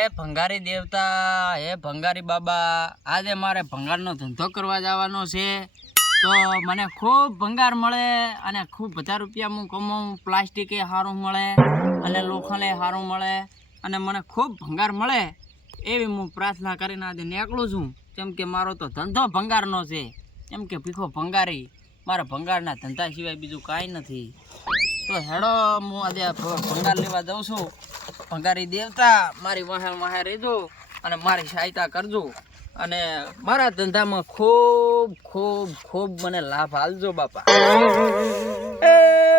હે ભંગારી દેવતા, હે ભંગારી બાબા, આજે મારે ભંગારનો ધંધો કરવા જવાનો છે. તો મને ખૂબ ભંગાર મળે અને ખૂબ બધા રૂપિયા હું કમાઉં. પ્લાસ્ટિક એ સારું મળે અને લોખંડ એ સારું મળે અને મને ખૂબ ભંગાર મળે એવી હું પ્રાર્થના કરીને આજે નીકળું છું. કેમ કે મારો તો ધંધો ભંગારનો છે. કેમ કે ભીખો ભંગારી, મારા ભંગારના ધંધા સિવાય બીજું કાંઈ નથી. તો હેડો હું આજે ભંગાર લેવા જાઉં છું. ભંગારી દેવતા મારી વાહે રહેજો અને મારી સહાયતા કરજો અને મારા ધંધામાં ખૂબ ખૂબ ખૂબ મને લાભ આલજો બાપા. એ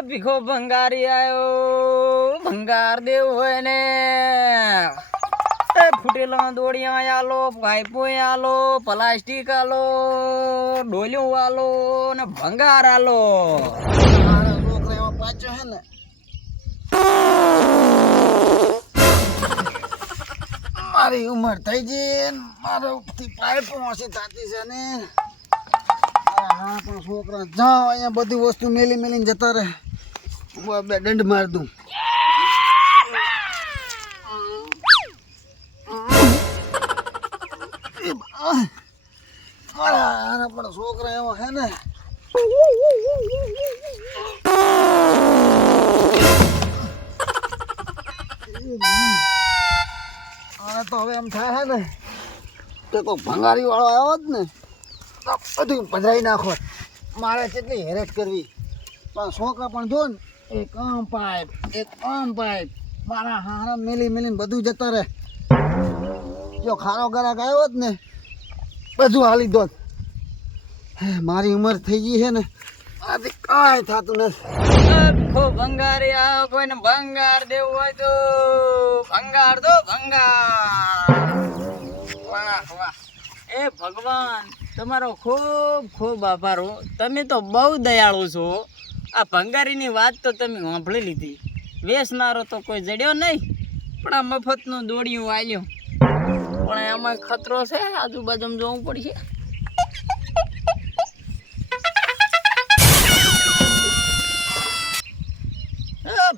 ભીખો ભંગારી આવ્યો, ભંગાર દેવ હોય ને એ ફૂટેલા દોડિયા આલો, પાઇપો આલો, પ્લાસ્ટિક આલો, ડોલિયું આલો ને ભંગાર આલો. મારા છોકરા એમાં પાછો હે ને મારી ઉંમર થઈ ગઈ, મારો પાઇપો ઓછી થતી છે ને હા પણ છોકરા જાઓ અહીંયા બધી વસ્તુ મેલીને જતા રહે. હું બે દંડ માર દઉં. મારા પણ છોકરા એવા હે ને તો હવે એમ થાય ને કે કોઈ ભંગારી વાળો આવ્યો જ ને તો બધું પધરાઈ નાખો. મારે કેટલી હેરેટ કરવી પણ છોકરા પણ જો ને એક આમ પાઇપ મારા હારા મેલીને બધું જતા રહે. જો ખારો ગરાક આવ્યો જ ને બધું હાલી દો. મારી ઉંમર થઈ ગઈ છે ને આથી કાંઈ થતું નથી. ભંગારી આવો, કોઈને ભંગાર દેવું હોય તો ભંગાર દો, ભંગાર. વાહ વાહ, એ ભગવાન તમારો ખૂબ ખૂબ આભાર હો. તમે તો બહુ દયાળુ છો. આ ભંગારીની વાત તો તમે સાંભળી લીધી. વેચનારો તો કોઈ જડ્યો નહીં, પણ આ મફતનું દોડિયું વાલ્યું. પણ એમાં ખતરો છે, આજુબાજુમાં જોવું પડશે.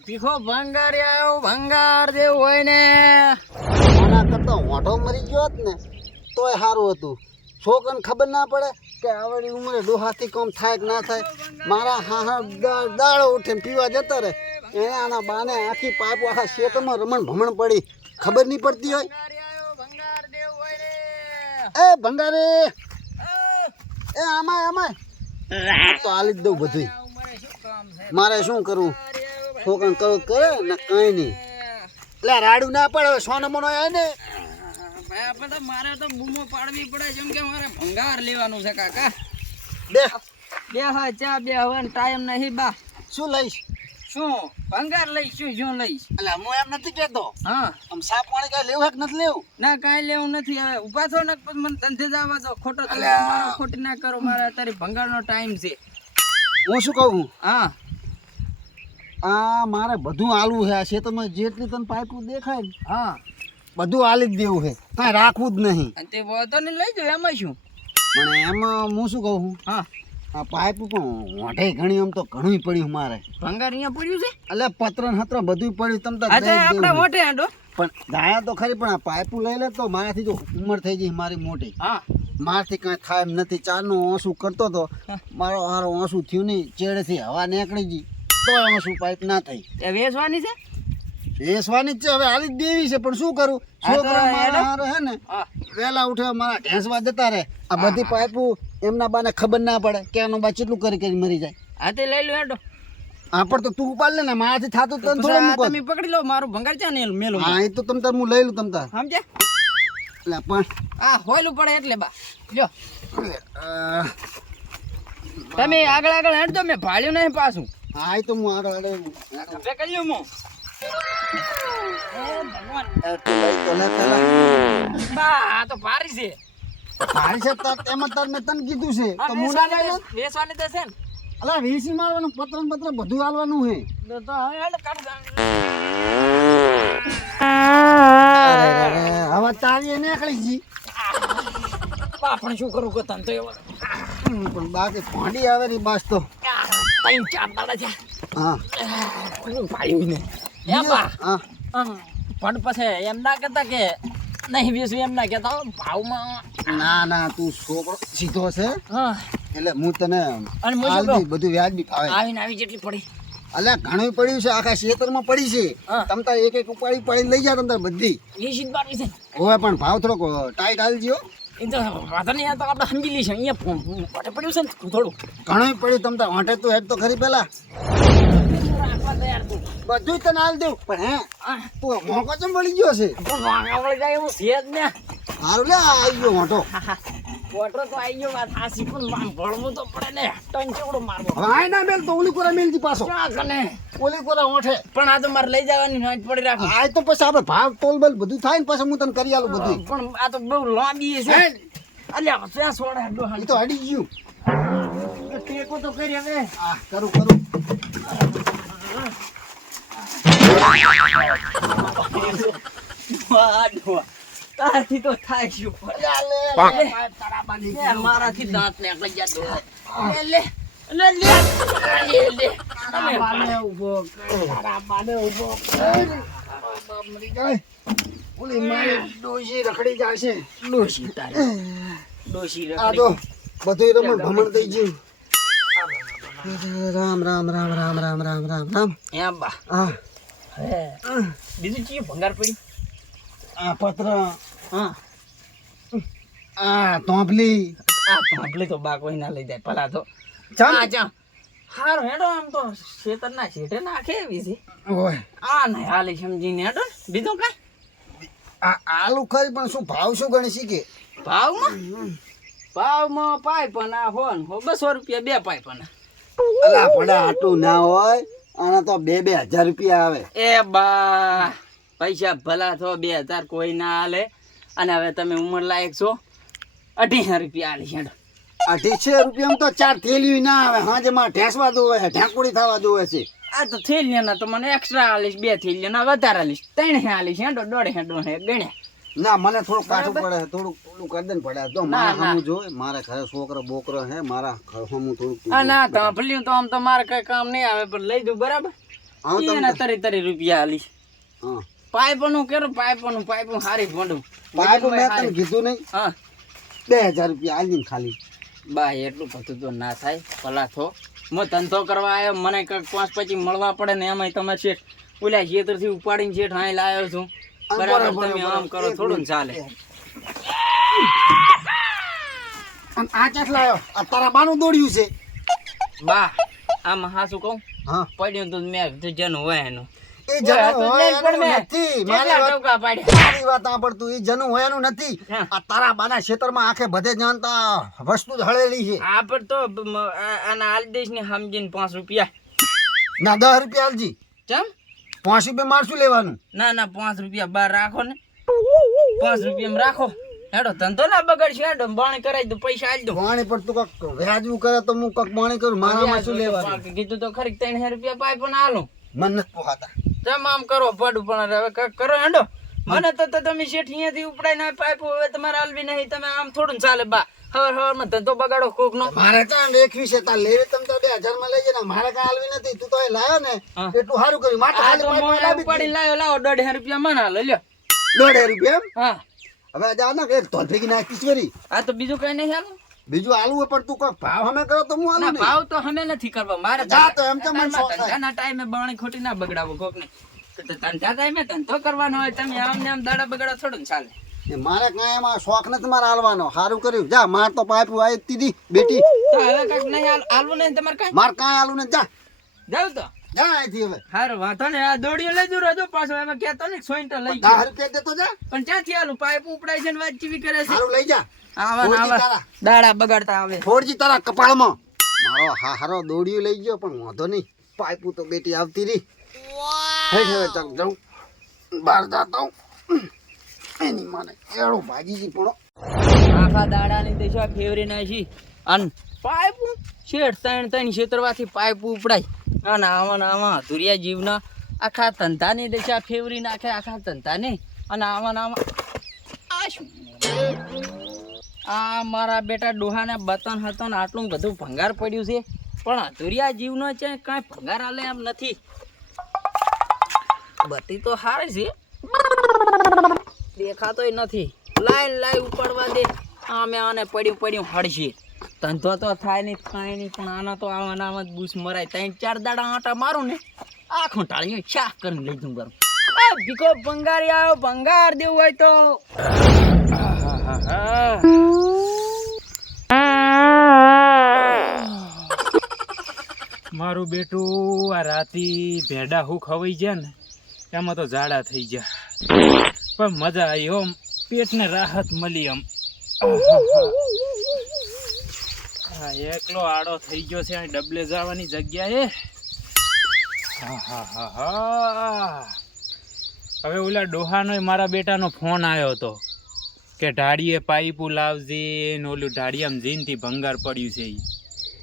ભીખો ભંગાર આવ્યો, ભંગાર જેવું હોય ને આના કરતા હોઠો મરી ગયો હોત ને તોય સારું હતું. છોકરાને ખબર ના પડે કે આવડી ઉંમરે ડોહાથી કામ થાય કે ના થાય. મારા હા દાડો ઉઠે પીવા જતા રહે એને આના બાને આખી પાઇપ આખા શેતમાં રમણ ભમણ પડી ખબર નહીં પડતી હોય. ભંગાર જેવું હોય ને એ ભંગારે એ આમાં તો હાલી જ દઉં બધું. મારે શું કરવું? છોકરાને કરવું કરે ને કઈ નહીં. એટલે રાડું ના પડે. હવે સોનો મોનો આવે ને આપણે મારે તો બૂમો પાડવી પડે. જેમ કે મારે ભંગાર લેવાનું છે કાકા. બે હા ચા બે હવે ટાઈમ નહીં બા. શું લઈશ? શું ભંગાર લઈશ? શું લઈશ? એટલે હું એમ નથી કહેતો. હા આમ સાપ પાણી કઈ લેવું કે નથી લેવું? ના કાંઈ લેવું નથી. હવે ઉભા થો ને પછી મને ધંધે જવા દો. ખોટો ખોટી ના કરો. મારે અત્યારે ભંગારનો ટાઈમ છે. હું શું કહું? હા મારે બધું આલવું છે. આ ખેતરમાં જેટલી તને પાઇપો દેખાય ને હા બધું આલી જ દેવું છે. કાંઈ રાખવું જ નહીં. તે તો ને લઈ જાઓ. એમાં શું? પણ એમાં હું શું કહું? હા આ પાઇપ પણ વાંઢે ઘણી આમ તો ઘણું પડ્યું મારે. ભંગાર અહીંયા પડ્યું છે. એટલે પત્ર હત્ર બધું પડ્યું. તમ તો આપણે મોટે આડો પણ ગાયા તો ખરી પણ આ પાઇપો લઈ લે તો મારાથી જો ઉંમર થઈ ગઈ મારી મોટી. હા મારથી કાંઈ થાય એમ નથી. ચારનું ઓછું કરતો હતો મારો હારો ઓછું થયું નહીં. ચેડેથી હવા નીકળી ગઈ તો ઓછું પાઇપ ના થઈ. એ વેચવાની છે. વેચવાની જ છે. હવે હાલી જ દેવી છે પણ શું કરું? છોકરા મારા હારે હે ને વહેલા ઉઠે મારા ઢેંસવા જતા રહે. આ બધી પાઇપો એમના બાને ખબર ના પડે કે આનો બા કેટલું કરી મરી જાય. હા તે લઈ લો હેડો. પણ તો તું ઉપાડ લે ને. મારાથી થતું તને થોડું મૂકો. તમે પકડી લો. મારું ભંગાર છે ને મેલું. હા એ તો તમ તાર હું લઈ લઉં તમ તાર. સમજ્યા? એટલે પણ આ હોયલું પડે એટલે બા લ્યો. તમે આગળ હેડજો. મેં ભાળ્યું નહીં પાછું. હા એ તો હું આગળ હવે કર્યું હું. બા આ તો ભારી છે. ભારી છે એમાં તાર મેં તને કીધું છે તો હું ના લઈ લઉં. વેચવાની તો છે ને. અલા વીસી મારવાનું પત્ર બધું હાલવાનું છે. તો હવે હેડ કાઢ. હવે તારી નીકળી ગઈ. આપણે શું કરું કે તને તો એવા પણ બાકી ભાંડી આવે ની બાસ તો 3-4 દાડા છે. હા કોઈ પાડ્યું ને એમ બા. હા પણ પછી એમ ના કહેતા કે નહીં બેસું, એમ ના કહેતા હો. ભાવમાં ના તું છોકરો સીધો છે હા. એટલે હું તને અને હું શું આલવી, કહું? બધું વ્યાજબી ફાવે. આવીને આવી જેટલી પડી. અલ્યા ઘણું પડ્યું છે, આખા ખેતરમાં પડી છે. હા. તમ તાર એક ઉપાડી લઈ જા તમ તાર બધી. એ સીધ બારવી છે. હવે પણ ભાવ થોડોક ટાઈટ હાલજો. એ તો વાંધો નહીં, આ તો આપણે સમજી લઈશું. અહીંયા વાટે પડ્યું છે ને થોડું. ઘણું પડ્યું તમ તાર વાંટે તો હેડ તો ખરી પેલા રાખવા તૈયાર તું. બધું તને હાલ દઉં. પણ હે હા. તું મોકો ચમ વળી ગયો છે. પણ વાંગા વળી જાય એવું છે જ ને. હારું લે આવી ગયો મોટો. વોટર તો આવી ગયો, વાત હાસી, પણ આમ ભળવું તો પડે ને. ટન ચેવડો મારવો. હાય ના મેલ તો ઓલી કોરા મેલજી પાછો. ક્યાં કને? ઓલી કોરા ઓઠે. પણ આ તો મારે લઈ જવાની નોટ પડી રાખો. આ તો પછી આપણે ભાવ તોલ બલ બધું થાય ને પછી હું તને કરી આલું બધું. પણ આ તો બહુ લાંબી છે. હે? અલ્યા ત્યાં છોડે ડોહા. ઈ તો અડી ગયું. ટેકો તો કરી હવે. આ કરું વાહ ડોહા. તારાથી તો થાય શું પણ. લે, મારાથી દાંત નીકળી ગયા ડોહા. લે લે લે લે લે. બાને ઊભો કર. તારા બાને ઊભો કર. બાપ મરી જાય. ઓલી મારી ડોશી રખડી જાય છે. ડોશી તારી. ડોશી આ તો રખડી. બધું રમણ ભમણ થઈ ગયું. રામ રામ રામ રામ રામ રામ રામ રામ. એમ બા. આ હે. બીજું ચીયું ભંગાર પડ્યું? આ પત્ર, હા. આ તોંપલી. આ પાપલી તો બા કોઈ ના લઈ જાય ભલા તો. ચાલ. આ જા. હારું હેડો, આમ તો શેતરના શેઠે નાખે એવી છે. ઓય આ નહીં હાલી સમજીને હેડો ને. બીજું કાંઈ? આ આલુ ખરી પણ શું ભાવ શું ગણી શીખે. ભાવમાં? ભાવમાં પાઇપ અને આ હોન હો 200 રૂપિયા બે પાઇપ અને. અલા પડા આટલું ના હોય. આના તો 2,000 રૂપિયા આવે. એ બા પૈસા ભલા થો 2000 કોઈ ના હાલે. અને હવે તમે ઉંમર લાયક છો, 1800 રૂપિયા હાલી હેડો. 250 રૂપિયામાં તો 4 થેલીઓ ના આવે. હાજે માં ઢેસવા દોવે છે, ઢાંકુડી થવા દોવે છે. આ તો થેલિયાના તો મને એક્સ્ટ્રા હાલીશ, 2 થેલિયાના વધારે હાલીશ, 3 હાલીશ હેડો, 1.5 હે ગણ્યા. ના મને થોડું કાઠું પડે, થોડું થોડું કરી દે ને પડે. તો મારા ના. હમું જોવે, મારા ઘરે છોકરો બોકરો હે, મારા ઘર હમું થોડુંક. આ ના તો ભલ્યું તો આમ તો મારે કઈ કામ નહીં આવે, પણ લઈ દઉં બરાબર. હા તમે એના 30 રૂપિયા હાલીશ. હા પાઇપનું કેરો, પાઇપનું હારી ભોંડું. બાપુ મેં તને કીધું નહીં. હા 2,000 રૂપિયા આલીને ખાલી. બા એટલું બધું તો ના થાય ભલા થો. હું ધંધો કરવા આવ્યો, મને કંઈક 5-5 મળવા પડે ને. એમાંય તમે શેઠ ઓલા ખેતરથી ઉપાડીને શેઠ અહીં લાવ્યો છું. બરાબર તમે આમ કરો થોડું ને ચાલે. અને આ ક્યાંક લાયો? આ તારા બાનું દોડ્યું છે. બા આમાં હાસું કહું, હા પડ્યું તો મેં કીધું જેનું હોય એનું. એ જનું હોય એનું પણ નથી. કેટલા મારી ટોકા પાડ્યા? મારી વાત સાંભળતું, એ જનું હોય એનું નથી. હા. આ તારા બાના ખેતરમાં આખે બધે જાણતા વસ્તુ જ હળેલી છે. આ પર તો આના હાલ દેશ ને સમજીને 5 રૂપિયા. ના 10 રૂપિયા આલજી. ચમ? 5 રૂપિયા માર શું લેવાનું? ના 5 રૂપિયા બાર રાખો ને. 5 રૂપિયા રાખો. હેડો ધંધો ના બગાડશો. હેડો બાણી કરાવી દો, પૈસા આલી દો. પાણી પર તું કક વ્યાજવું કરે તો હું કક પાણી કરું. મારામાં શું લેવાનું? કીધું તો ખરી 3,000 રૂપિયા પાય પણ હાલો. મન નથી પોહાતા. તમે આમ કરો પડું, પણ હવે કંઈક કરો હેડો. મને તો તમે શેઠ અહીંયાથી ઉપડાઈ ના પાઇપ હવે તમારે હાલવી નહીં. તમે આમ થોડું ચાલે બા. હવારમાં ધંધો બગાડો કોક નો. મારે ત્યાં લેખવી છે, તાર લેવી તમ તો 2,000 માં લઈ જાય. મારે કાંઈ હાલવી નથી. તું તો એ લાયો ને હા. એટલું સારું કર્યું. માટે આ ખાલી તો પાઇપ મોય લાવી ઉપાડીને લાવ્યો, લાવો 1.5 રૂપિયા મને હાલો લ્યો. 1.5 રૂપિયા એમ? હા હવે જા ને એક ધોલ ભેગી નાખીશ વળી. આ તો બીજું કઈ નહીં હાલો. બીજું આલુ હોય પણ તું કોઈ ભાવ અમે કરો તો હું આલુ ના નહીં. ભાવ તો અમે નથી કરવા. મારે જા તો એમ તો મને શોખ થાય. ધંધાના ટાઈમે બાણી ખોટી ના બગડાવો કોક ને. ધંધા ટાઈમે ધંધો કરવાનો હોય. તમે આમ ને આમ દાડા બગાડો થોડું ને ચાલે. એ મારે કાંઈ એમાં શોખ નથી મારે હાલવાનો. સારું કર્યું. જા માર તો પાઇપ આવી દીધી બેટી. તો હવે કાંઈક નહીં હાલવું નહીં તમારે કાંઈ. માર કાંઈ હાલું નથી. જા જાવ તો જા અહીંથી હવે. હારું વાંધો ને. આ દોડીઓ લઈ જુ રજો પાછો. એમાં કહેતો ને સોઈન્ટર લઈ 10 ગયો. રૂપિયા દેતો જા. પણ ક્યાંથી હાલું? પાઇપ ઉપડાય છે ને વાત ચીવી કરે છે. સારું લઈ જા. આવા ને ફોડજી આવા તારા. દાડા બગાડતા આવે. ફોડજી તારા કપાળમાં. મારો હારો દોડ્યું લઈ ગયો પણ વાંધો નહીં. પાઇપું તો બેટી આવતી રહી. હવે ચાલ જાઉં બહાર જાતો હું. એની માને એળો ભાજીજી પડો. આખા દાડાની દિશા ફેવરી નાખી. અને પાઇપ શેઠ ત્રણ ક્ષેત્રમાંથી પાઇપ ઉપડાય. અને આમાં અધુરિયા જીવના આખા ધંધાની દિશા ફેવરી નાખે. આખા ધંધાની. અને આમાં આ શું? આ મારા બેટા ડોહાને બતન હતો ને આટલું બધું ભંગાર પડ્યું છે. પણ અધુરિયા જીવનો છે કાંઈ ભંગાર હાલે એમ નથી. બધી તો હારી છે. દેખાતોય નથી. લાઈ ઉપાડવા દે. અમે આને પડ્યું હડશે. ધંધો તો થાય નહીં પણ આના તો આવામાં જ બૂસ મરાય. 3-4 દાડા આટા મારું ને આખું ટાળીને શાક કરીને લઈ જઉં કરું. ભીખો ભંગારી આવ્યો, ભંગાર દેવું હોય તો. મારું બેટું આ રાતી ભેડા હું ખવાઈ ગયા ને એમાં તો ઝાડા થઈ ગયા, પણ મજા આવી હો, પેટને રાહત મળી. આમ એકલો આડો થઈ ગયો છે ડબલે જવાની જગ્યાએ. હવે ઓલા ડોહાનો મારા બેટાનો ફોન આવ્યો હતો કે ઢાળીએ પાઇપું લાવજે ને ઓલું ઢાળીયામાં જીનથી ભંગાર પડ્યું છે.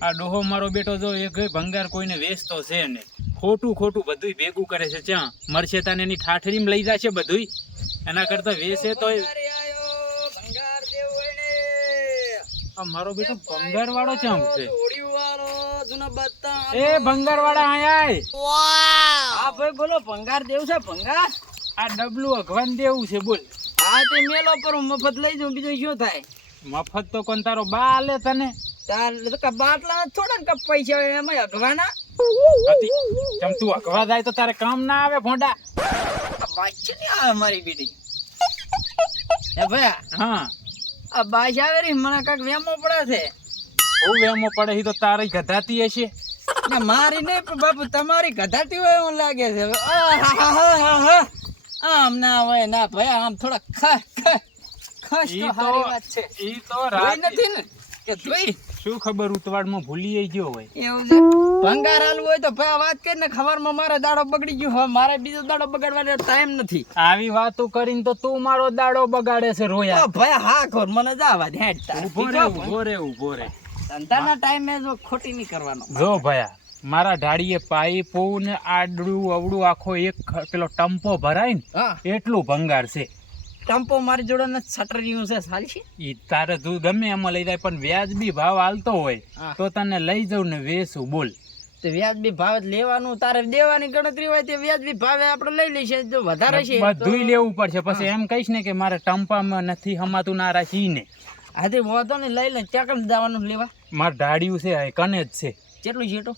આ ડોહો મારો બેટો જો એક ભંગાર કોઈને વેચતો છે ને ખોટું બધું ભેગું કરે છે. ત્યાં મરશે તાને એની ઠાઠરીમાં લઈ જશે બધું, એના કરતા વેચે તો મારો બેટો ભંગાર વાળો ચામ છે. એ ભંગાર વાળા આયા. હા ભાઈ બોલો, ભંગાર દેવું છે? ભંગાર આ ડબલું અગવાન દેવું છે બોલ. હા તે મેલો પર મફત લઈ જાઉં, બીજું શું થાય? મફત તો કોણ તારો બા આલે તને? બાટલા થોડા ને પૈસા એમાં અગવાના. ચમ તું અગવા જાય તો તારે કામ ના આવે ભોંડા. વાત છે ને આવે મારી બેટી. હે ભયા, હા આ બાઈશ આવે રી મને કાંઈક વેમો પડે છે. બહુ વેમો પડે છે તો તારી ગધાતી હશે. મારી નહીં પણ બાપુ તમારી ગધાતી હોય એવું લાગે છે. આમ ના હોય ના ભાઈ, આમ થોડા ખસ તો સારી વાત છે. ઈ તો રાત નથી ને કે જોઈ શું ખબર ઉતવાડમાં ભૂલી ગયો હોય. એવું છે. ભંગાર આલવું હોય તો ભાઈ વાત કરીને ખબરમાં મારે દાડો બગડી ગયો હોય, મારે બીજો દાડો બગાડવાનો ટાઈમ નથી. આવી વાતો કરીને તો તું મારો દાડો બગાડે છે રોયા. ભાઈ હા ખોર મને જાવા દે. ઉભો રે ધંધાના ટાઈમે જો ખોટી નહીં કરવાનો. જો ભયા, મારા ઢાળીએ પાઇપો ને આડું અવડું આખો એક પેલો ટંપો ભરાય ને એટલું ભંગાર છે. ટંપો મારી જોડે ને સટરિયું છે સાલશી. ઈ તારે તું ગમે એમાં લઈ જાય, પણ વ્યાજબી ભાવ હાલતો હોય તો તને લઈ જાઉં ને વેચું બોલ. તો વ્યાજબી ભાવે લેવાનું, તારે દેવાની ગણતરી હોય તે વ્યાજબી ભાવે આપણે લઈ લઈશે. જો વધારે છે બધું લેવું પડશે. પછી એમ કહીશ ને કે મારે ટંપામાં નથી હમાતું ના રાખી ને. હાથે વધો ને લઈ લે. ત્યાં કેમ જવાનું લેવા? મારે ઢાળ્યું છે કને જ છે. કેટલું જેટલું?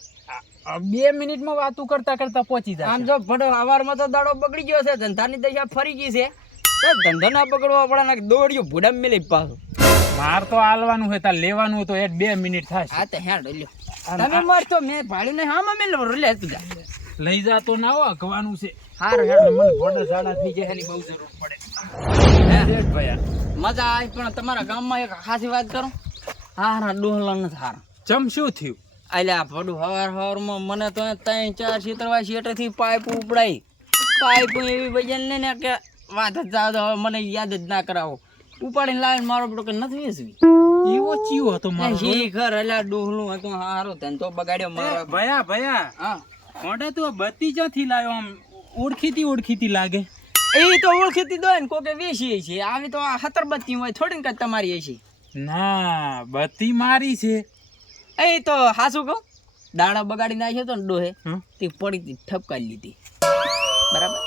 2 મિનિટમાં વાતું કરતા પહોંચી જાય. આમ જો ભડો સવારમાં તો દાડો બગડી ગયો છે, ધંધાની દશા ફરી ગઈ છે. ધંધો ના બગડવા પડે, દોડ્યું ભૂડા મેલી પાછું. માર તો હાલવાનું હોય તાર લેવાનું હોય તો 2 મિનિટ થાય. હા તો હેડ લ્યો તમે માર તો મેં ભાડ્યું ને હામાં મેલો લે તું જા. લઈ જા તો ના હો અગવાનું છે. હારું હેડ. મને ભોડા ઝાડા થઈ જાય એની બહુ જરૂર પડે. ભયા મજા આવી. પણ તમારા ગામમાં એક ખાસી વાત કરું, હારા ડોહલા નથી હારા. ચમ શું થયું? અલ્યા ભડું હવારમાં મને તો 3-4 છેતરવા શેટેથી પાઇપ ઉપડાઈ. પાઇપ એવી વજન ને કે વાત જ જાવ તો હવે મને યાદ જ ના કરાવો. ઉપાડીને લાવીને મારો બેટો કે નથી વેચવી. એવો ચીવો હતો મારો. શીખર અલ્યા ડોહલું હતું હારો ધંધો બગાડ્યો મારો. ભયા હા મોઢે તું બત્તી ક્યાંથી લાવ્યો? આમ ઓળખીતી લાગે. એ તો ઓળખીતી દો ને કોકે વેચી છે. આવી તો 17 બત્તી હોય થોડી ને તમારી હશે. ના બત્તી મારી છે. એ તો હાસું કહું, દાડા બગાડી નાખ્યો તો ને ડોહે તે પડી ઠપકારી લીધી. બરાબર.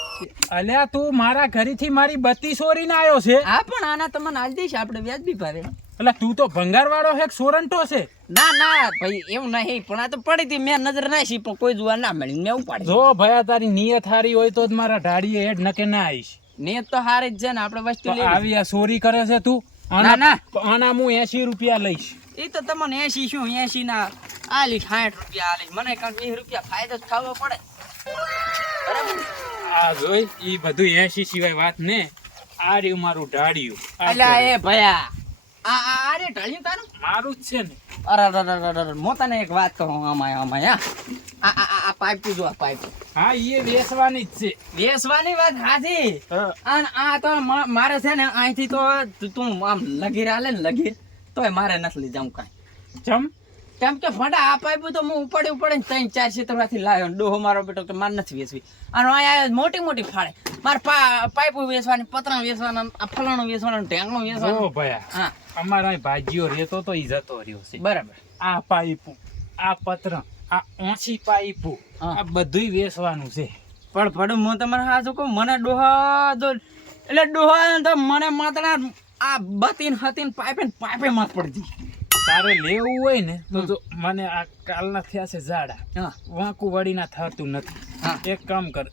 અલ્યા તું મારા ઘરેથી મારી બત્તી ચોરીને આવ્યો છે? હા પણ આના તમને આલ દઈશ આપણે વ્યાજબી ભાવે. એટલે તું તો ભંગાર વાળો હે સોરંટો છે? ના ભાઈ એવું નહીં, પણ આ તો પડી હતી મેં નજર નાખી પણ કોઈ જોવા ના મળી મેં ઉપાડી. જો ભયા તારી નિયત હારી હોય તો જ મારા ઢાળીએ હેડ નકે ના આવીશ. નિયત તો હારી જ છે ને, આપણે વસ્તુ આવી આ ચોરી કરે છે તું. આના હું 80 રૂપિયા લઈશ. એ તો તમને 80 શું 80 ના આલીશ, 60 રૂપિયા આલીશ. મને કાંઈક 20 રૂપિયા ફાયદો જ ખાવો પડે. બરાબર. આ જોઈ ઈ બધું 80 સિવાય વાત ને. આ રહ્યું મારું ઢાળ્યું. અલ્યા એ ભયા આ રે ઢાળ્યું તારું મારું જ છે ને. અરે મો તને એક વાત કહું આમાં આ પાઇપ જો આ પાઇપ. હા એ વેચવાની જ છે. વેચવાની વાત હાથી. અને આ તો મારે છે ને અહીંથી તો તું આમ લગીર આલે ને લગીર તોય મારે નથી લઈ જાઉં કાંઈ. ચમ? કેમ કે ફટા આ પાઇપ તો હું ઉપાડી 3-4 ક્ષેત્રમાંથી લાવ્યો. ડોહો મારો બેટો કે મારે નથી વેચવી. અને અહીંયા મોટી ફાળે મારે પાઇપો વેચવાની, પતરા વેચવાના, આ ફલાણું વેચવાનું, ઢેંગણું વેચવાનું. ઓ ભયા હા અમારા ભાજીઓ રહેતો તો ઈ જતો રહ્યો છે. બરાબર. આ પાઇપો, આ પતરા, આ ઓછી પાઇપો, આ બધુંય વેચવાનું છે. પણ હું તમારે હા શું કહું, મને ડોહા જો એટલે ડોહા તો મને માત્ર આ બતીન હતીન પાઇપે માં પડતી. તારે લેવું હોય ને તો જો મને આ કાલના થયા છે ઝાડા, હા વાંકું વળીના થતું હા. નથી. એક કામ કર,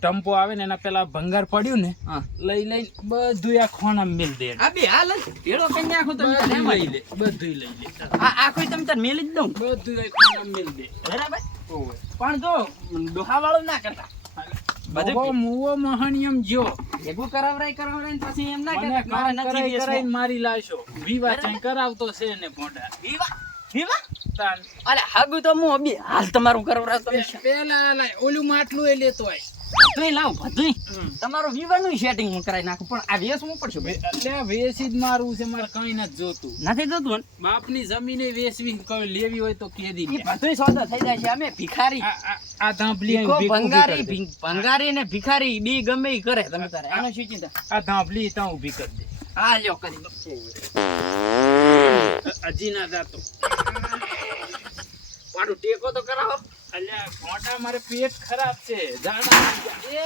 ટમ્પો આવે ને એના પેલા ભંગાર પડ્યું ને હા લઈ બધું આ ખોણા મેલ દે. આ બે હાલ ભેળો કઈ નાખો તમે તાર બધું એમાં. લઈ લે, બધું લઈ લે, આ આખું તમે તાર મેલી જ દઉં બધું આ ખોણા મેલ દે. બરાબર. ઓવે. પણ જો ડોહા વાળું ના કરતા. બધું ઓહો, મુવો મહાનિયમ જો ભેગું કરાવરાય ને પછી એમ ના મને કરતા મારે કામ નથી કરાઈ બેસવું. કરાઈને મારી લાશો. વિવાહ ચાઈ કરાવતો છે ને ભોંડા. વિવાહ વિવાહ તાન અરે હાગું તો હું અબી હાલ તમારું કરાવરાવ તમે પેલા લાય, ઓલું માટલું એ લેતો આય. બધુંય લાવ બધુંય તમારું વિવાહનું સેટિંગ હું કરાવી નાખું પણ આ વેસ હું પડશું એટલે વેસી જ મારવું છે, મારે કઈ નથી જોતું. નથી જોતું ને બાપની જમીને વેચવી કોઈ લેવી હોય તો કેદી એ બધુંય સોદા થઈ જાય છે અમે ભિખારી આ ધાંભલી અહીં ભીખો, ઊભી ભંગારી કરી દે. ભંગારી ને ભિખારી બી ગમે ઈ કરે તમે તારે આનો શું ચિંતા. આ ધાંભલી ત્યાં ઊભી કરી દે. હા લ્યો કરી દો. હજી ના જાતો. પાડું ટેકો તો કરાવો. અલ્યા ઘોંટા, મારે પેટ ખરાબ છે. જાડા એ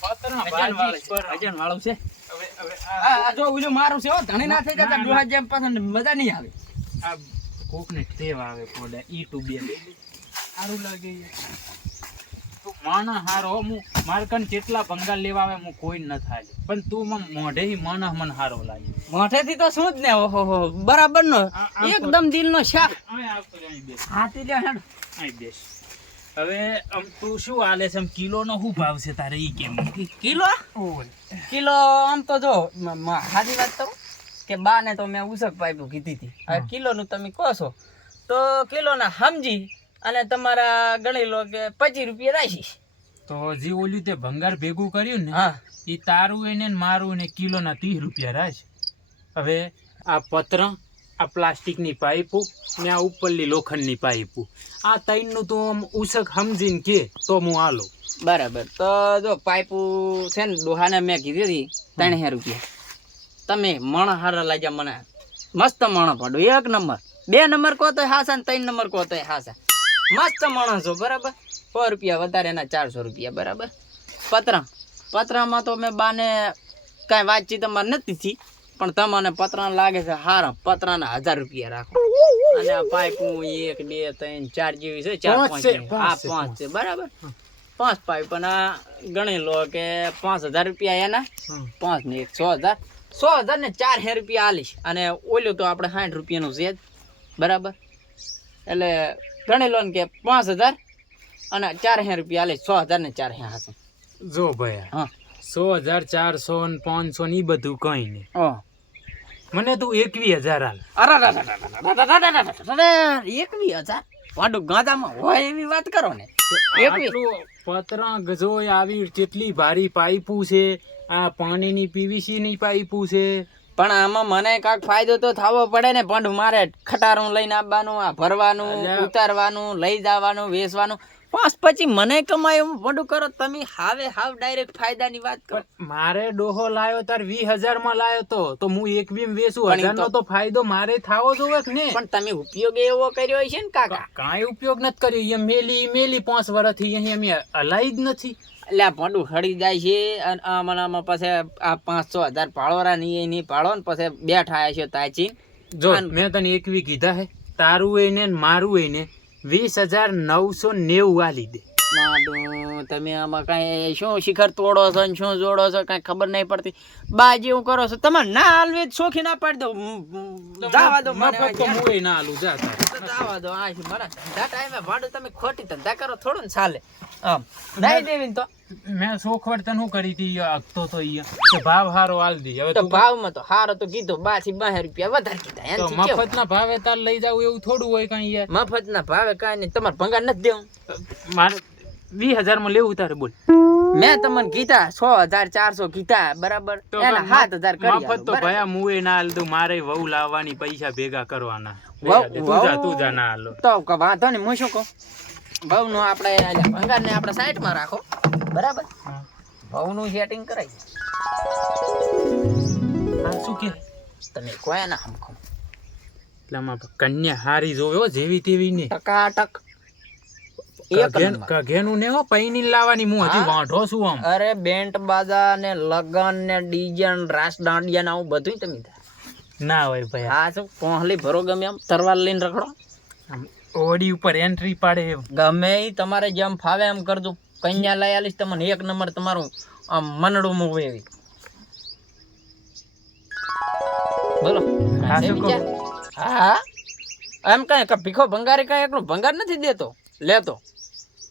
પતરા ભાજી પર. વજન વાળું છે. હવે આ જો ઓલું મારું છે હો ધણી ના થઈ જતા ડોહા જેમ પસંદ મજા નહીં આવે. આ કોકને ટેવ આવે પોડા ઈ ટુ બે સારું લાગે યાર. તું માણસ હારો, હું મારે કન કેટલા ભંગાર લેવા આવે હું કોઈ ન થાય, પણ તું મોઢે માણસ મને હારો લાગે. મોઢેથી તો શું જ ને ઓહો બરાબર નો એકદમ દિલ નો શાક. અહીં આવતો રહે, અહીં બેસ, હાથી લ્યો હેડ. અહીં બેસ. હવે આમ તું શું હાલે છે? આમ કિલોનો શું ભાવ છે તારે ઈ કેમ? કિલો ઓય કિલો આમ તો જો સાચી વાત કરું કે બા ને તો મેં ઉસક પાઇપું કીધી હતી. હવે કિલોનું તમે કહો છો તો કિલોના સમજી અને તમારા ગણી લો કે 25 રૂપિયા રાખીશ. તો જે ઓલું તે ભંગાર ભેગું કર્યું ને હા એ તારું એને ને મારું એને કિલોના 30 રૂપિયા રાખ. હવે આ પતરા, આ પ્લાસ્ટિકની પાઇપો ને આ ઉપરની લોખંડની પાઇપો, આ ત્રણનું તું આમ ઉસક સમજીને કે તો હું આલો. બરાબર. તો જો પાઇપું છે ને ડોહાને મેં કીધી હતી 3000 રૂપિયા. તમે મણ હારા લાગ્યા મને મસ્ત મણ પાડો એક નંબર. 2 નંબર કહો તો હાસા ને 3 નંબર કહો તો હાસા. મસ્ત માણસો બરાબર. 100 રૂપિયા વધારે એના 400 રૂપિયા બરાબર. પતરામાં તો મેં બાને કાંઈ વાતચીત અમારે નથી થઈ, પણ તમને પતરા લાગે છે હારા. પતરાના 1000 રૂપિયા રાખો. અને આ પાઇપું 1 2 3 4 જેવી છે, 4 5 છે. આ 5 છે બરાબર. 5 પાઇપ અને આ ગણી લો કે 5000 રૂપિયા એના. 5 ને 100,000 100,000 ને 4 રૂપિયા આલીશ. અને ઓલું તો આપણે 60 રૂપિયાનું છે જ બરાબર. એટલે ગણી લો ને કે 5000 અને 4 રૂપિયા આલીશ. 100,000 ને 4 હશે. જો ભાઈ હા 100,000 400 ને 500 ને ઈ બધું કઈ નહીં. હા મને તું 21,000 હાલ. અરે 21,000 વાડું ગાંધામાં હોય એવી વાત કરો ને. આટલું પતરા ગજોય આવી કેટલી ભારી પાઇપું છે, આ પાણીની પીવીસી ની પાઇપું છે. પણ આમાં મને કાંક ફાયદો તો થવો પડે ને. પણ મારે ખટારું લઈને આવવાનું, આ ભરવાનું, અલ્યા. ઉતારવાનું, લઈ જવાનું, વેચવાનું. પછી મને કમાય એવું વડું કરો તમે. હાવ ડાયરેક્ટ ફાયદાની વાત કરો. પણ મારે ડોહો લાયો તાર 20,000 માં લાયો તો હું 21 માં વેચું. પણ ઈ 1000 નો તો ફાયદો મારે થાવો જોવે કે ને. પણ તમે ઉપયોગ એવો કર્યો છે ને કાકા. કાંઈ ઉપયોગ નથી કર્યો. એ મેલી 5 વર્ષથી અહીં અમે હલાઈ જ નથી. એટલે આ ભંડું હળી જાય છે. અને આમાં પછી આ 500,000 પાળવાના નહીં પાડો ને પછી બેઠા છે તાચી. જો મેં તને 21 કીધા હે, તારું એને ને મારું એને 20,990 આલી દે. માડું તમે આમાં કાંઈ શું શિખર તોડો છો ને શું જોડો છો કાંઈ ખબર નહીં પડતી. બા જેવું કરો છો તમારે ના હાલવી શોખી ના પાડી દો. જવા દો મને મફત તો મુંય ના આલું જા તાર. જવા દો. આ છે મારા ધંધા ટાઈમે ભાડું તમે ખોટી ધંધા કરો થોડું ને ચાલે. આમ નહીં દેવી ને તો મેં શોખવડ તને શું કરી હતી અગતો તો ઈ કે ભાવ હારો આલ દી. હવે તો તું ભાવમાં તો હારો તો કીધો 2 થી 12 રૂપિયા વધારે કીધા. તો એનાથી કેવું? મફતના ભાવે તાર લઈ જાવ એવું થોડું હોય કઈ યાર. મફતના ભાવે કાંઈ નહીં. તમારે ભંગાર નથી દેવું. મારે 20,000 માં લેવું તારે બોલ. મેં તમને કીધા 6,400 કીધા બરાબર. તો એના 7,000 કરી મફત તો આલો, બરાબર? ભયા મુએ ના આલ દઉં. મારે વહુ લાવવાની પૈસા ભેગા કરવાના. વહુ- તું જા ના આલો. તો વાંધો નહીં. હું શું કહું ભાવનું આપણે ભંગારને આપણે સાઈડમાં રાખો બરાબર. ભાવનું સેટિંગ કરાય. આ શું કે તમે કોઈ ના હમખો એટલે આમાં કન્યા હારી જોવે હો, જેવી તેવી ને. ટકાટક એક નંબર. કઘેનું ને હો પૈની લાવવાની હું હજી હા. વાંઢો છું આમ. અરે બેન્ટ બાજા ને લગન ને ડીજે ને રાસ દાંડિયા ને આવું બધું તમે થાય. ના હોય ભાઈ હા શું કોહલી ભરો ગમે એમ તરવાર લઈને રખડો આમ ઓડી ઉપર એન્ટ્રી પાડે એમ. ગમે ઈ તમારે જેમ ફાવે એમ કરજો. કન્યા લઈ આલીશ તમને એક નંબર તમારું આમ મનડું મૂવ એવી. બોલો હા, છે શું કહો? વિચાર? હા એમ કઈ ભીખો ભંગારી કઈ એકલો ભંગાર નથી દેતો લેતો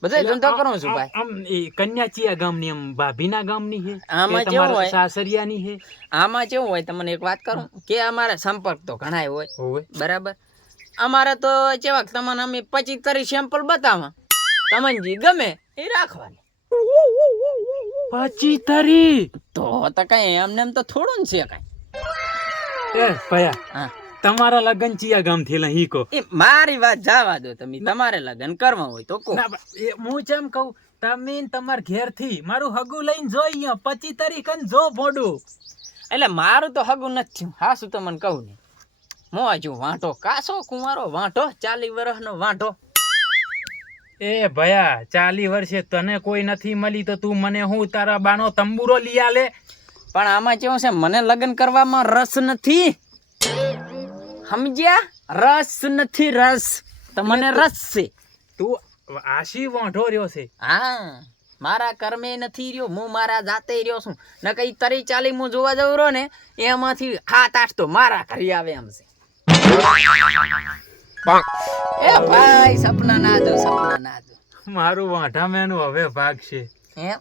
બધા ધંધો કરું છું ભાઈ. આમ એ કન્યા ચિયા ગામની આમ ભાભીના ગામની છે આમાં કે કેવું તમારા હોય? સાસરિયાની છે? આમાં કેવું હોય તમને એક વાત કરું કે અમારે સંપર્ક તો ઘણાય હોય હોય બરાબર. અમારે તો કેવાક તમને અમે 25-30 સેમ્પલ બતાવા તમને જે ગમે એ રાખવાની. 25-30? તો કઈ એમને એમ તો થોડું ને છે કઈ. એ ભયા હા તમારા લગન ચિયા ગામ થયેલા ઈ કહો. એ મારી વાત જવા દો તમે તમારે લગ્ન કરવા હોય તો કહો. ના એ હું જેમ કહું તમે ન તમાર ઘેર થી મારું હગું લઈને જો અહીંયા 25-30 કન જો ભોડું. એટલે મારું તો હગું નથી થયું હા શું તમને કહું ને હું હજુ વાંઢો કાસો કુંવારો વાંઢો 40 વર્ષનો વાંઢો. એ ભયા 40 વર્ષે તને કોઈ નથી મળી તો તું મને હું તારા બાનો તંબુરો લઈ આલે. પણ આમાં કેવું છે મને લગ્ન કરવામાં રસ નથી સમજ્યા. રસ નથી રસ તમને રસ છે. તું આશી વાંઢો રહ્યો છે. હા મારા કર્મે નથી રહ્યો હું મારા જાતે રહ્યો છું ન કઈ 30-40 હું જોવા જવું રહ્યો ને એમાંથી 7-8 તો મારા ઘરે આવે એમ છે. એ ભાઈ સપના ના જો સપના ના જો મારું વાંઢા મેનું હવે ભાગ છે. એમ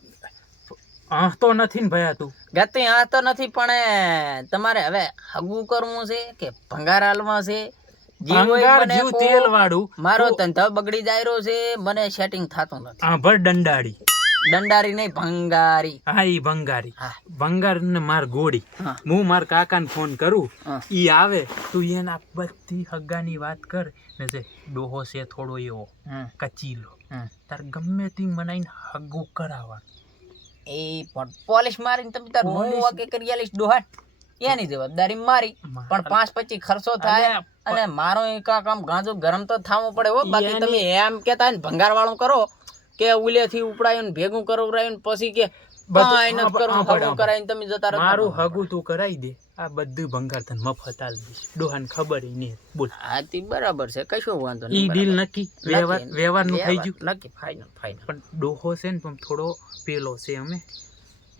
આહ તો નથી ને ભયા તું. ગતિ આ તો નથી પણ તમારે હવે હગું કરવું છે કે ભંગાર હાલવા છે? જીવ હોય ભંગાર મને જીવ કહો. તેલ વાળું. મારો ધંધો બગડી જાય રહ્યો છે મને સેટિંગ થતું નથી. આભર દંડાળી. દંડારી નહીં ભંગારી. હા ઈ ભંગારી. હા ભંગાર ને માર ગોળી. હા. હું માર કાકાને ફોન કરું હા. ઈ આવે તું એના બધી હગાની વાત કર ને જે ડોહો છે થોડો એવો હમ, કચીલો હમ. તાર ગમે તે મનાઈને હગું કરાવવા. એ પણ પોલિશ મારીને તમે તાર પોલીશ- મોં વાકે કરી આલીશ ડોહાટ એની જવાબદારી મારી. પણ 5-25 ખર્ચો થાય અને મારો એકા કામ ગાંજો ગરમ તો થાવું પડે હો. બાકી એની- તમે એમ કેતા હોય ને ભંગાર વાળું કરો કે ઉલેથી ઉપડાયું ને ભેગું કરાવ્યું ને પછી કે બધું- કાંઈ નથી કરવું, હા, હગું કરાવીને તમે જતા રહો. મારું હગું તું કરાવી દે આ બધું ભંગાર તને મફત આલ દઈશ. ડોહાને ખબર ય નહીં બોલ. હા તે બરાબર છે કશો વાંધો ઈ ડીલ નક્કી વ્યવહારનું થઈ ગયું. નક્કી ફાઇનલ ફાઇનલ. પણ ડોહો છે ને પણ થોડો પેલો છે અમે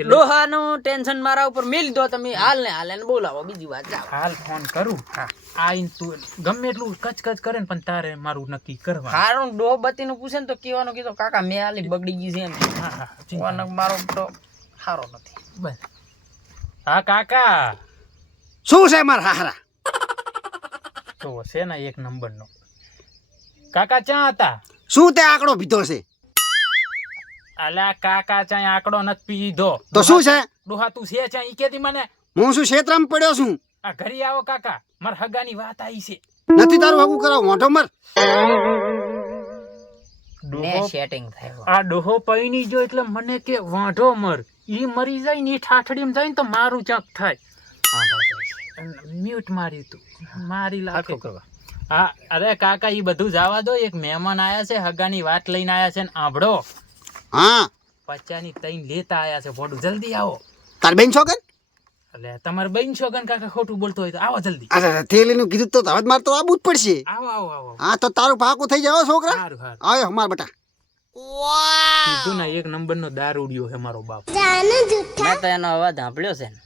એટલે ડોહાનું ટેન્શન મારા ઉપર મેલ દો તમે હાલ ને બોલાવો બીજી વાત જાઓ. હાલ ફોન કરું આઈને તું ગમે એટલું કચકચ કરે ને પણ તારે મારું નક્કી કરવા. હારું ડોહ બત્તીનું પૂછે ને તો કહેવાનું કીધું કાકા મેં હાલી બગડી ગઈ છે એમ. હા હા ચિંતા કોનો મારો તો સારો નથી. બસ. હા કાકા શું છે મારા હારા? તો છે ને એક નંબરનો. કાકા ક્યાં હતા? શું તે આંકડો પીધો છે? અલ્યા કાકા ચાય આંકડો નથી પીધો. તો શું છે? ડોહા તું છે ચાય ઈ કેતી મને. હું શું ક્ષેત્રમાં પડ્યો છું? આ ઘરે આવો કાકા માર હગાની વાત આવી છે. નથી તારું હગું કરાવ મોઢો મર. ને સેટિંગ થાય. આ ડોહો પૈણી જો એટલે મને કે વાંઢો મર. ઈ મરી જાય ને ઈ ઠાઠડીમાં જાય ને તો મારું ચાક થાય. મ્યુટ માર્યું તું મારી લાગે. હા અરે કાકા ઈ બધું જવા દો. એક મહેમાન આયા છે હગાની વાત લઈને આયા છે ને આંભળો હા 50ની તૈન લેતા આયા છે ભોડું જલ્દી આવો. તાર બેન છો કે? એટલે તમારે બહેન છોકન કાકા ખોટું બોલતો હોય તો આવો જલ્દી. અરે થેલીનું કીધું તો હવે મારે તો આવું જ પડશે. આવો આવો આવો. હા તો તારું પાકું થઈ જાવ છોકરા. સારું સારું. આવ્યો માર બેટા. કીધું ને એક નંબરનો દારૂડિયો છે મારો બાપ. મેં તો એનો અવાજ સાંભળ્યો છે ને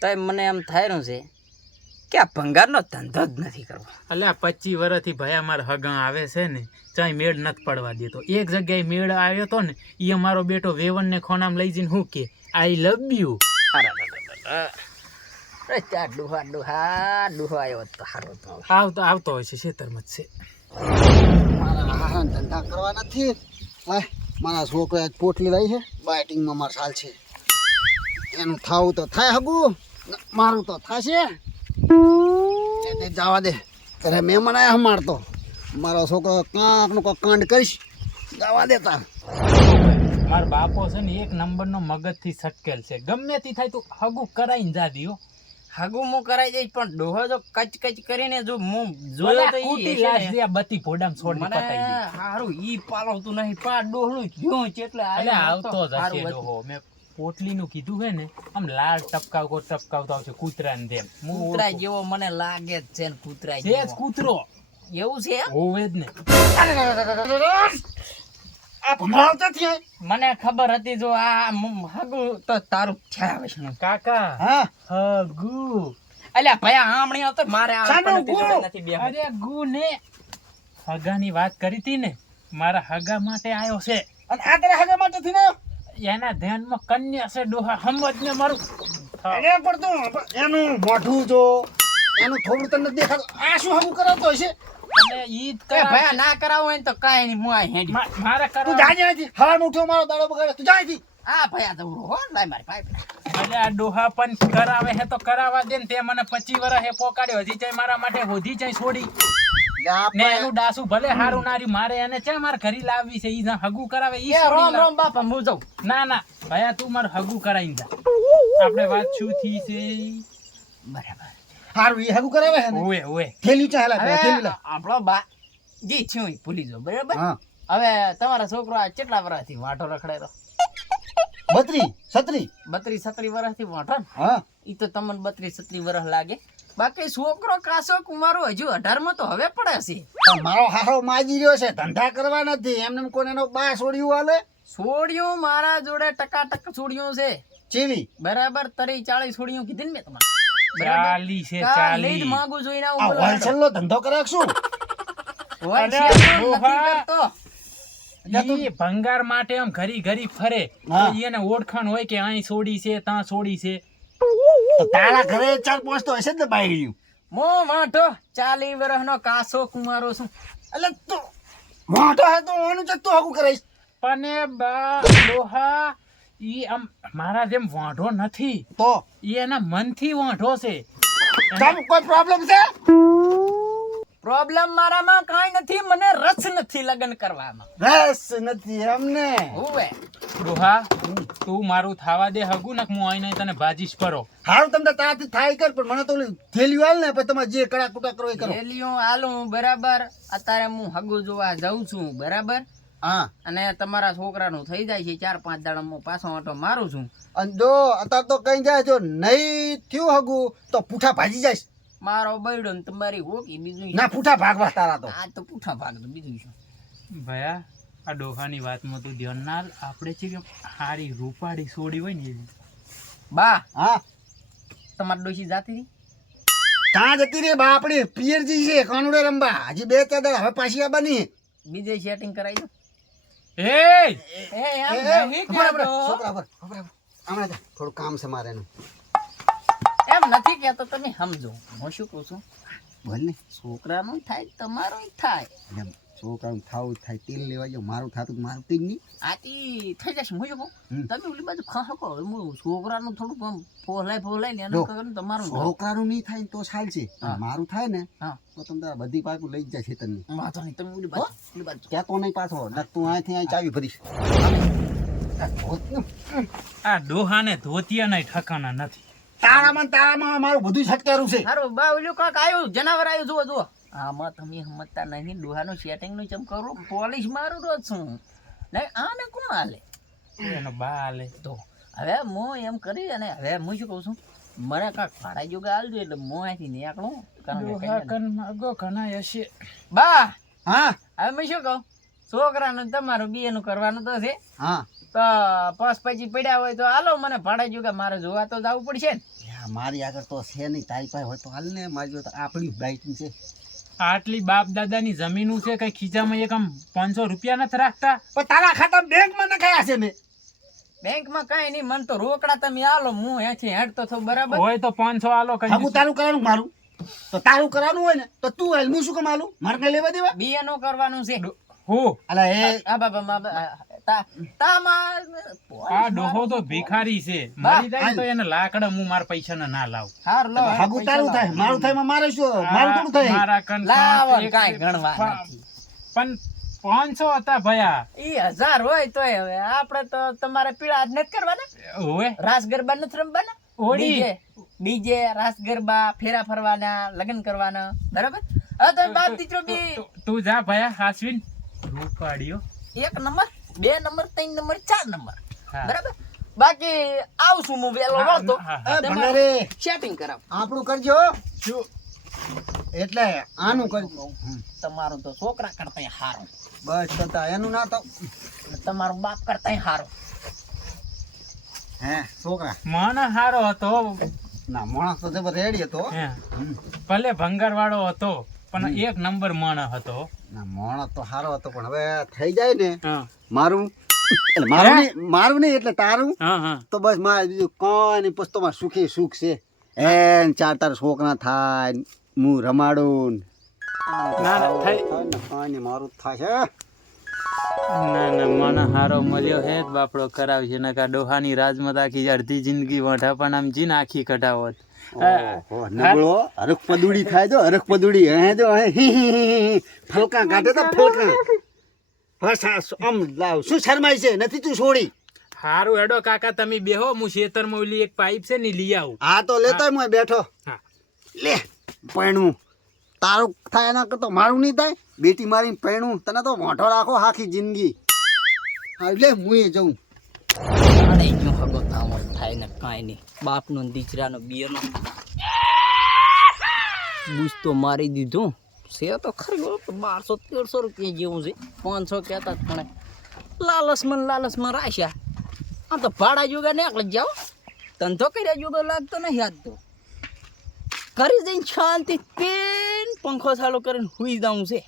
તો મને એમ થાય રહ્યું છે કે આ ભંગારનો ધંધો જ નથી કરવો. અલ્યા 25 વર્ષથી ભયા મારા હગા આવે છે ને ચાય મેળ નથી પડવા દેતો. એક જગ્યાએ મેળ આવ્યો તો ને એ અમારો બેટો વેવન ને ખોનામ લઈ જઈને હું કે આઈ લવ યુ. અરે ચાર ડુહા આવ્યો તો સારું તો. આવતો હોય છે ખેતરમાં જ છે. મારા હારા ધંધા કરવા નથી. લાય મારા છોકરા આજ પોટલી લઈ છે બાઇટિંગમાં માર સાલ છે. એનું થાવું તો થાય હગું મારું તો થશે. એને જવા દે. ઘરે મહેમાન આયા મારતો મારો છોકરો કાંકનું કોઈ કાંડ કરીશ જવા દે તાર. મારો બાપો છે ને એક નંબરનો મગજથી સટકેલ છે. ગમે તે થાય તું હગું કરાઈને જા દીયો. હાગું હું કરાઈ દઈશ પણ ડોહો જો કચ કચ કરીને જો હું જોયો તો ઈ હશે ને. બત્તી ફોડામ છોડી મને હારું ઈ પાલવતું નહીં પા ડોહલું જ્યું છે એટલે આવતો જ હારું હશે હતું. ડોહો. મેં પોટલીનું કીધું હે ને આમ લાલ ટપકાવતો આવશે કૂતરાને જેમ. હું કૂતરા ઓળખું. જેવો મને લાગે જ છે ને કૂતરા છે જ જેવો. કૂતરો એવું છે હોવે જ ને. આ ભમરાઓ તો થયા. મને ખબર હતી જો આ હાગું તો તારું થયા હશે. કાકા હા હગુ. અલ્યા ભયા આમણી આવતો મારે આ શાનું પણ ગુ? નથી બેહવું. અરે ગુ ને હગાની વાત કરી હતી ને મારા હગા માટે આવ્યો છે. અને આ તારા હગા માટે થી ને એના ધ્યાનમાં કન્યા છે ડોહા સમજ ને મારું. અરે પણ તું એનું મોઢું જો એનું થોડું તને દેખાતું આ શું હગું કરાવતો હશે અને ઈ જ એ કરાવ ભયા ના કરાવું હોય ને તો કાંઈ નહીં, હું આ હેડી. મારે તું કરવા જાજે અહીંથી હાર ઉઠ્યો મારો દાડો બગાડે તું જા અહીંથી આ ભયા દવડો હો લાય મારી પાઇપ. એટલે આ ડોહા પણ કરાવે હે તો કરાવવા દે ને. તે મને 25 વર્ષ હે પોકાડ્યો હજી ચાઈ મારા માટે હોધી ચાઈ છોડી ને એનું ડાસું ભલે હારું નાર્યું મારે એને ચા મારે ઘરી લાવવી છે ઈ ના હગું કરાવે ઈ એ છોડી રોમ લાવ. રોમ બાપા હું જાઉં. ના ભયા તું મારું હગું કરાઈને જા. આપણે વાત શું થઈ છે. બરાબર. હારું એ હગું કરાવે હે ને ઓએ થેલી ચા હેલા થેલી હવે લા આપણો બા જી થયું ઈ ભૂલી જાઓ બરાબર. હા હવે તમારા છોકરો આ કેટલા વર્ષથી વાંઢો રખડેલો? 32 36 32-36 વર્ષથી વાંઢો ને? હા ઈ તો તમને 32-36 વર્ષ લાગે. બાકી છોકરો કાસો કુમારો હજુ 18 માં તો હવે પડે છે. પણ મારો હારો માજી રહ્યો છે ધંધા કરવા નથી એમને એમ કોને એનો બા છોડ્યું હાલે છોડ્યું મારા જોડે ટકાટક છોડ્યું છે ચીવી બરાબર. 30-40 છોડ્યું કીધી ને મેં તમારે બરાબર. ચાલી છે કાલ ચાલી. લઈ જ માંગુ જોઈને આવું આ બોલો. હોલસેલનો ધંધો કરે કે શું હોલસેલ અરે, નથી ડોહા. કરતો. ઈ ભંગાર માટે આમ ઘરી ઘરી ફરે હા. તો એને ઓળખાણ હોય કે અહીં છોડી છે ત્યાં છોડી છે. તો તારા ઘરે 4-5 તો હશે જ ને બાયડીયું મો વાંઢો 40 વર્ષનો કાસો કુમારો છું. એટલે તું મોટો હે તો ઓનું જ તું હગું કરાઈશ પણ એ બા ડોહા ઈ આમ મારા જેમ વાંઢો નથી. તો ઈ એના મનથી વાંઢો છે. તમ કોઈ પ્રોબ્લેમ છે પ્રોબ્લેમ મારામાં કાંઈ નથી. મને રસ નથી લગ્ન કરવામાં. રસ નથી એમને હોવે. ડોહા તું મારું થાવા દે હગું ને હું આઈને તને ભાજીશ પરો. હારું તમને તારાથી થાય કર પણ મને તો ઓલી થેલીઓ હાલ ને પછી તમારે જે કડા કુટા કરો એ કરો થેલીઓ આલું બરાબર. અત્યારે હું હગું જોવા જાઉં છું બરાબર. હા અને તમારા છોકરાનું થઈ જાય છે 4-5 દાડા હું પાછો આંટો મારું છું. અને જો અત્યારે તો કઈ જાય જો નહીં થયું હગું તો પૂઠા ભાજી જાય મારો બૈડો ને તમારી હોકી બીજું ના પૂઠા ભાગવા તારા તો આ તો પૂઠા ભાગ તો બીજું શું. ભયા આ ડોહાની વાતમાં તું ધ્યાન ના આલ. આપણે છે કે હારી રૂપાળી સોડી હોય ને એવી. બા હા તમારી ડોશી જાતી રહી? ત્યાં જતી રે બા આપણી પિયરજી છે કાનુડે રંબા હજી 2-4 દાડા હવે પાછી આ બની બીજે સેટિંગ કરાવી દો. એ એમ નથી કહેતો. છોકરા પર હમણાં જા થોડું કામ છે મારે એનું એમ નથી કહેતો તમે સમજો. હું શું કહું છું બોલ ને છોકરાનું થાય તમારું થાય. એમ છોકરાનું થાવું જ થાય તેલ લેવા જાવ મારું થાતું મારું તેલ નહીં આથી થઈ જશે. હું શું કહું હમ. તમે ઓલી બાજુ ખહકો હું છોકરાનું થોડુંક આમ ફોલાય ને જો, એનું કરીને તમારું થાય. છોકરાનું નહીં થાય ને તો ચાલ છે હા. મારું થાય ને હા તો તમે તારા બધી પાકું લઈ જ જાય ખેતરની વાંધો નહીં તમે ઓલી બાજુ ક્યાં તો નહીં પાછો ને તું અહીંથી અહીં ચાવી ભરીશ આ ડોહાને ધોતિયાના ઠકાણા નથી. તારામાં મારું બધું છટકારું છે સારું બા ઓલું કાંક આવ્યું જનાવર આવ્યું જુઓ જુઓ. આમાં તમે સમજતા નહીં. ડોહાનું સેટિંગનું ચમ કરું પોલિશ મારું રોજ છું નહીં. આને કોણ હાલે એનો બા આલે તો હવે હું એમ કરી અને હવે હું શું કહું છું મને કાંક ભાડા જોગા હાલજો એટલે હું અહીંથી નીકળું. કારણ કે ડોહા કઈ નહીં. કન માગો ઘણા હશે. બા હા હવે હું શું કહું છોકરાનું તમારું બીએનું કરવાનું તો છે હા તો પાસ પછી પડ્યા હોય તો હાલો મને ભાડા જોગા મારે જોવા તો જવું પડશે ને. યા, મારી આગળ તો છે નહીં તારી પાસે હોય તો હાલ ને મારી જોડે તો આપણી બાઈક છે આટલી બાપ દાદાની જમીનું છે કઈ ખીચામાં એક આમ 500 રૂપિયા નથી રાખતા. પણ તારા ખાતામાં બેંકમાં નખાયા છે મેં બેંકમાં કાંઈ નહીં મને તો રોકડા તમે હાલો હું અહીંથી હેડતો થઉં બરાબર. હોય તો 500 આલો કઈ હગું તારું કરવાનું મારું તો તારું કરવાનું હોય ને તો તું હાલ હું શું કામ હાલું મારે કઈ લેવા દેવા બીએનું કરવાનું છે. હું અલા એ આ બાબા આ ડોહો તો ભિખારી છે. મરી જાય તો એને લાકડા હું મારા પૈસા ના લાવ. હાર લો હગું તારું થાય મારું થાય એમાં મારે શું મારું થોડું થાય મારા કન લાવો એક- કાંઈ ગણવા નથી. પણ 500 હતા ભયા. ઈ 1000 હોય તોય હવે આપણે તો તમારે પીળા હાથ નથી કરવાના. ઓએ રાસ ગરબા નથી રમવાના. ઓડી ડીજે. ડીજે રાસ ગરબા ફેરા ફરવાના લગ્ન કરવાના બરાબર. હવે તમે બાપ દીકરો બી તું જા ભયા હાસવીન રૂપાડીઓ 1 નંબર 2 નંબર 3 નંબર 4 નંબર હા. બરાબર. બાકી આવશું હું વેલો વળતો હા, એ ભંગારી સેટિંગ કરાવ. આપણું કરજો શું એટલે આનું કરજો તમારું તો છોકરા કરતાંય હારું બસ કરતા એનું ના તો ને તમારું બાપ કરતાંય હારું. હે છોકરા મને હારો હતો ના માણસ તો જબર રેડી હતો હે. ભલે ભંગાર વાળો હતો પણ 1 નંબર માણસ હતો. ના માણસ તો સારો હતો પણ હવે થઈ જાય ને હા મારું એટલે મારું નહીં એટલે તારું હા હા તો બસ મારે બીજું કોઈ નહીં પછી તો મારે સુખી સુખ છે એન 4 તાર છોકરા થાય હું રમાડું ના, ના, થાય. કાંઈ મારું જ થાય છે ના ના મને હારો મળ્યો હે જ બાપડો કરાવશે નકા ડોહાની રાજમત આખી અડધી જિંદગી વઢા પણ આમ જીન આખી કઢાવત. ઓહો, નબળો હરખ પદુડી થાય તો હરખ પદુડી હે જો હે હી હી હી હી. ફલકા કાઢે તો ફલકા બસ આમ લાવ શું શરમાય છે નથી તું છોડી હારું હેડો કાકા તમે બેહો હું ખેતરમાં ઓલી એક પાઇપ છે ને લઈ આવું. હા તો લેતો હું બેઠો હા. લે પૈણું તારું થાય એના કરતો મારું નહીં થાય બેટી મારી પૈણું તને તો મોઢો રાખો આખી જિંદગી હા લે હું એ જઉં અરે જો હગો તામો થાય ને કાંઈ નહીં. બાપનો ને દીકરાનો બીયનો બૂસ તો મારી દીધું છે તો ખરી 1200-1300 રૂપિયા જેવું છે. 500 કહેતા જ પણ લાલચમાં રાખ્યા. આ તો ભાડા જોગા નીકળી જાઓ ધંધો કર્યા જોગો લાગતો નહીં યાદ તો કરી જઈને શાંતિ પેન પંખો ચાલુ કરીને હુઈ જાઉં છે.